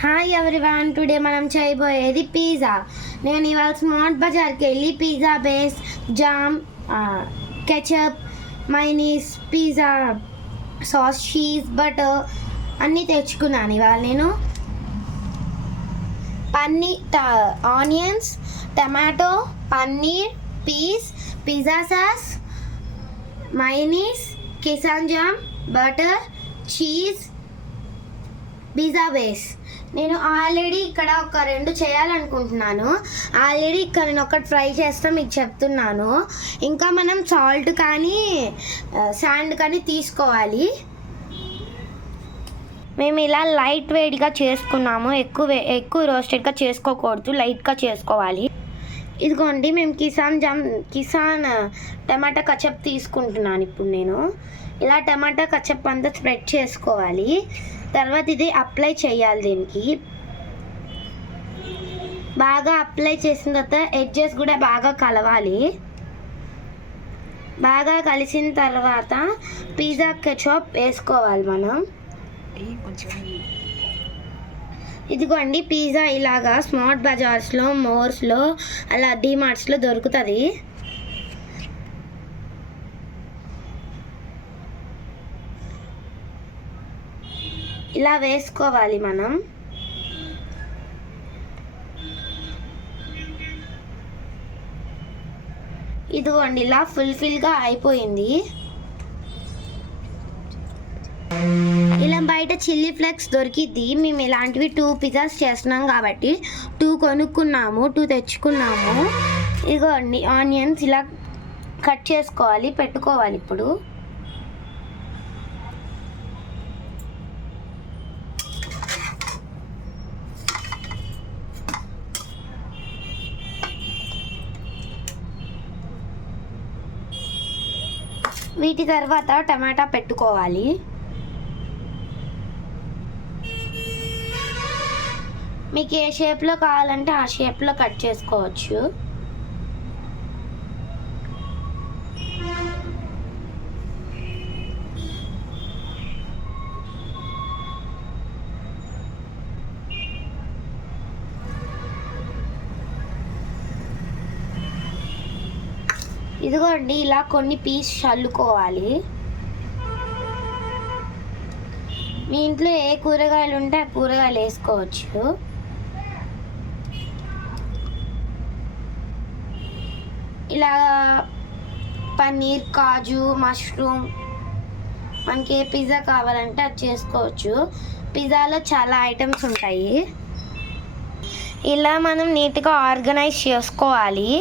Hi everyone, today మనం చేయబోయేది pizza. నేను ఇవాళ స్మార్ట్ బజార్కి వెళ్ళి pizza base, jam, ketchup, mayonnaise, pizza sauce, cheese, butter అన్నీ తెచ్చుకున్నాను. ఇవాళ నేను onions, tomato, paneer, pizza sauce, mayonnaise, Kisan jam, butter, cheese, pizza base. నేను ఆల్రెడీ ఇక్కడ ఒక 2 చేయాలనుకుంటున్నాను. ఆల్రెడీ ఇక్కడ నేను ఒకటి ఫ్రై చేస్తా మీకు చెప్తున్నాను. ఇంకా మనం సాల్ట్ కానీ శాండ్ కానీ తీసుకోవాలి. మేము ఇలా లైట్ వెయిట్గా చేసుకున్నాము. ఎక్కువ రోస్టెడ్గా చేసుకోకూడదు, లైట్గా చేసుకోవాలి. ఇదిగోండి, మేము కిసాన్ టమాటా కచప్ తీసుకుంటున్నాను. ఇప్పుడు నేను ఇలా టమాటా కచప్ అంతా స్ప్రెడ్ చేసుకోవాలి. తర్వాత ఇది అప్లై చేయాలి. దీనికి బాగా అప్లై చేసిన తర్వాత ఎడ్జెస్ కూడా బాగా కలవాలి. బాగా కలిసిన తర్వాత పిజ్జా కెచప్ వేసుకోవాలి మనం. ఇదిగోండి, పిజ్జా ఇలాగా స్మార్ట్ బజార్స్లో, మోర్స్లో, అలా డిమార్ట్స్లో దొరుకుతుంది. ఇలా వేసుకోవాలి మనం. ఇదిగోండి, ఇలా ఫుల్ఫిల్గా అయిపోయింది. ఇలా బయట చిల్లీ ఫ్లేక్స్ దొరికిద్ది. మేము ఇలాంటివి 2 పిజ్జాస్ చేస్తున్నాం కాబట్టి 2 కొనుక్కున్నాము, 2 తెచ్చుకున్నాము. ఇదిగోండి, ఆనియన్స్ ఇలా కట్ చేసుకోవాలి, పెట్టుకోవాలి. ఇప్పుడు వీటి తర్వాత టమాటా పెట్టుకోవాలి. మీకు ఏ షేప్లో కావాలంటే ఆ షేప్లో కట్ చేసుకోవచ్చు. ఇదిగోండి, ఇలా కొన్ని పీస్ చల్లుకోవాలి. మీ ఇంట్లో ఏ కూరగాయలు ఉంటే ఆ కూరగాయలు వేసుకోవచ్చు. ఇలా పన్నీర్, కాజు, మష్రూమ్, మనకి ఏ పిజ్జా కావాలంటే అది చేసుకోవచ్చు. పిజ్జాలో చాలా ఐటమ్స్ ఉంటాయి. ఇలా మనం నీట్గా ఆర్గనైజ్ చేసుకోవాలి.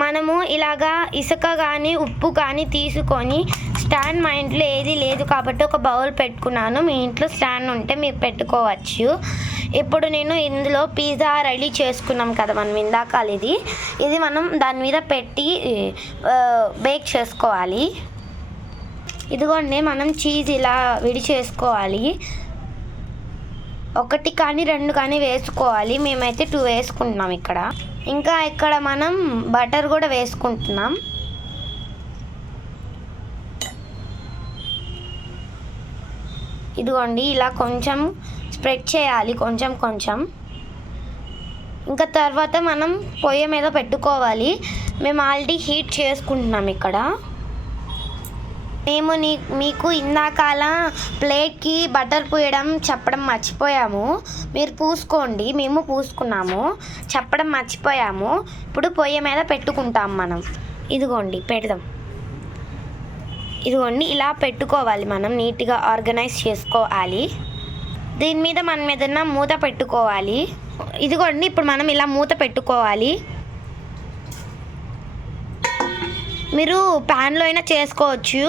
మనము ఇలాగా ఇసుక కానీ ఉప్పు కానీ తీసుకొని స్టాండ్ మా ఇంట్లో ఏది లేదు కాబట్టి ఒక బౌల్ పెట్టుకున్నాను. మీ ఇంట్లో స్టాండ్ ఉంటే మీరు పెట్టుకోవచ్చు. ఇప్పుడు నేను ఇందులో పిజ్జా రెడీ చేసుకున్నాం కదా మనం ఇందాక, ఇది మనం దాని మీద పెట్టి బేక్ చేసుకోవాలి. ఇదిగోండి, మనం చీజ్ ఇలా విడి చేసుకోవాలి. 1 కానీ 2 కానీ వేసుకోవాలి. మేమైతే 2 వేసుకుంటున్నాం ఇక్కడ. ఇంకా ఇక్కడ మనం బటర్ కూడా వేసుకుంటున్నాం. ఇదిగోండి, ఇలా కొంచెం స్ప్రెడ్ చేయాలి, కొంచెం. ఇంకా తర్వాత మనం పొయ్యి మీద పెట్టుకోవాలి. మేము ఆల్రెడీ హీట్ చేసుకుంటున్నాం ఇక్కడ. మేము మీకు ఇందాకాల ప్లేట్కి బటర్ పూయడం చెప్పడం మర్చిపోయాము. మీరు పూసుకోండి, మేము పూసుకున్నాము, చెప్పడం మర్చిపోయాము. ఇప్పుడు పొయ్యి మీద పెట్టుకుంటాం మనం. ఇదిగోండి, పెడదాం. ఇదిగోండి, ఇలా పెట్టుకోవాలి. మనం నీట్గా ఆర్గనైజ్ చేసుకోవాలి. దీని మీద మనం ఏదన్నా మూత పెట్టుకోవాలి. ఇదిగోండి, ఇప్పుడు మనం ఇలా మూత పెట్టుకోవాలి. మీరు ప్యాన్లో అయినా చేసుకోవచ్చు.